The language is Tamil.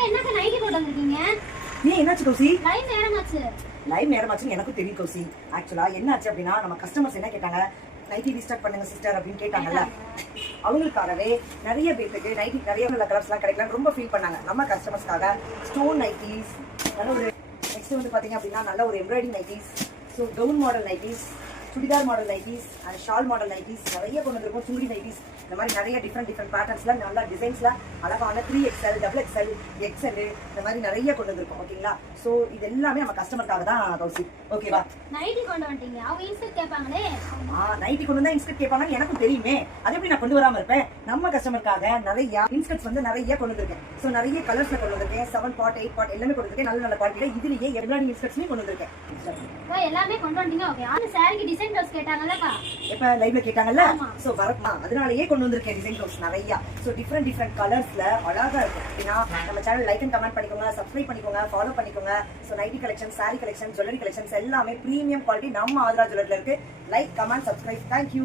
என்னங்க நைட்டி போட்டு வந்திருக்கீங்க? நீ என்னாச்சு கௌசி? லைவ் நேரமாச்சுன்னு எனக்கும் தெரியும் கௌசி. ஆக்சுவலா என்னாச்சு அப்படின்னா நம்ம கஸ்டமர்ஸ் என்ன கேட்டாங்க, நைட்டி ரீஸ்டார்ட் பண்ணுங்க சிஸ்டர் அப்படின்னு கேட்டாங்கல்ல. அவங்களுக்காகவே நிறைய பேருக்கு நைட்டி நிறைய கலர்ஸ் எல்லாம் கிடைக்கலாம் ரொம்ப ஃபீல் பண்ணாங்க. நம்ம கஸ்டமர்ஸ்க்காக ஸ்டோன் நைட்டிஸ், நல்ல ஒரு நெக்ஸ்ட் வந்து பாத்தீங்க அப்படின்னா நல்ல ஒரு embroidering nighties, so gown model nighties, churidar model nighties and shawl model nighties நிறைய கொண்டு வந்திருக்கும். சுங்குடி நைட்டிஸ் இந்த மாதிரி நிறைய டிஃப்ரெண்ட் பேட்டர்ன்ஸ்ல நல்ல டிசைன்ஸ்ல அழகான 3XL, XXL, XL இந்த மாதிரி நிறைய கொண்டு வந்திருக்கும். ஓகேங்களா? ஸோ இது எல்லாமே நம்ம கஸ்டமருக்காக தான் கௌசி. ஓகேவா? நைட்டி கொண்டு வந்துட்டீங்க, அவங்க இன்ஸ்டன்ட் கேட்பாங்களே. நைட்டி கொண்டு வந்தா இன்ஸ்கர்ட் கேட்பாங்கன்னு எனக்கும் தெரியுமே, அது எப்படி நான் கொண்டு வராம இருப்பேன்? நம்ம கஸ்டமருக்காக நிறைய இன்ஸ்கர்ட்ஸ் வந்து நிறைய கொண்டு வந்திருக்கேன். ஸோ நிறைய கலர்ஸ்ல கொண்டு வந்திருக்கேன். 7 part 8 part எல்லாமே கொண்டு வந்திருக்கேன். நல்ல நல்ல குவாலிட்டியில இதுலயே எவ்வளவு இன்ஸ்கர்ட்ஸ்மே கொண்டு வந்திருக்கேன். எல்லாமே கொண்டு வந்துட்டீங்க. ஓகே, அந்த சாரிக்கு டிசைன் ப்ளவுஸ் கேட்டாங்கல்லப்பா, இப்ப லைவ்ல கேட்டாங்கல்ல. சோ வரமா அதனாலயே கொண்டு வந்திருக்கேன் டிசைன் ப்ளவுஸ் நிறைய. சோ டிஃப்ரெண்ட் கலர்ஸ்ல அழகா இருக்கும். அப்படின்னா நம்ம சேனல் லைக் அண்ட் கமெண்ட் பண்ணிக்கோங்க, சப்ஸ்கிரைப் பண்ணிக்கோங்க, ஃபாலோ பண்ணிக்கோங்க. So nightie collection, sorry collection, jewellery collections எல்லாமே பிரீமியம் குவாலிட்டி நம்ம ஆத்ரா ஜுவல்லரில இருக்கு. Like, comment, subscribe. தேங்க்யூ.